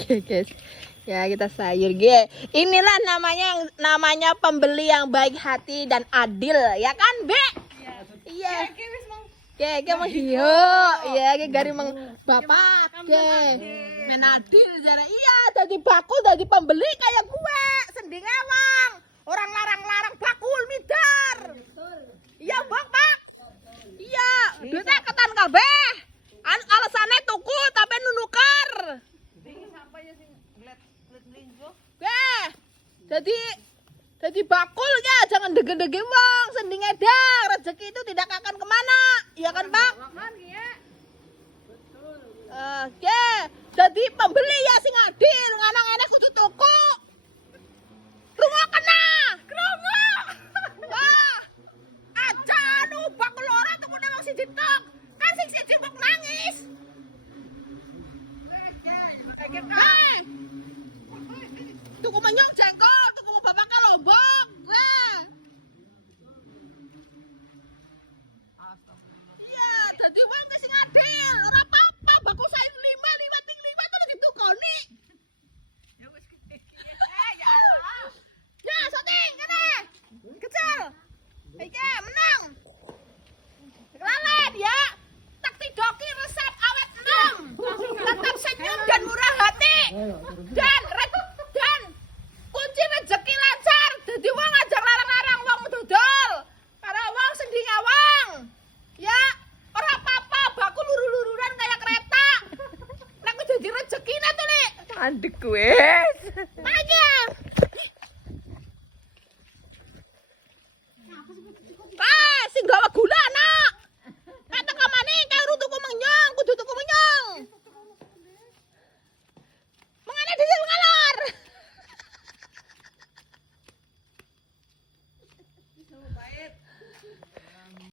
Oke guys, ya kita sayur ge. Inilah namanya pembeli yang baik hati dan adil, ya kan, Be? Iya. Ge mau hiyo, ya ge gari mang bapak ge. Menadil jare. Iya, tadi bakul tadi pembeli kayak gue, sending ewang. Orang larang-larang bakul midar. Iya, Bang, Pak. Iya, duitnya ketan kabeh. Alasannya tuku tapi nunukar. Jadi bakul ya, jangan dege-dege wong, sending edang, rezeki itu tidak akan kemana, iya kan Pak? Oke, jadi pembeli ya sing adil, nganang enek kudu tuku. Rungo kena, krungu. Wah, aja nu bakul ora tukune wong siji tok, kan sing siji mbok nangis. Tuku menyong jengkol, tuku bapak lombok, iya, jadi wong sing adil, ora apa-apa, bakul saya 5 ting 5 terus ditukoni. Ya Allah. Ya, syuting kene. Kecil. Iki menang. Lalat ya. Tak tidoki resep awet enom. Tetap senyum dan murah hati. Dan kunci rezeki lancar. Dadi wong aja larang-larang wong dodol. Para wong sending awang. Ya, ora apa-apa, bakul luru-lururan kayak kereta. Nek dadi rezekine tuh, Lik. Andek wis. Aja. Sing gawa gula anak. Nek teko maning karo tuku menyong, kudu tuku menyong. Mengane diesel ngalor.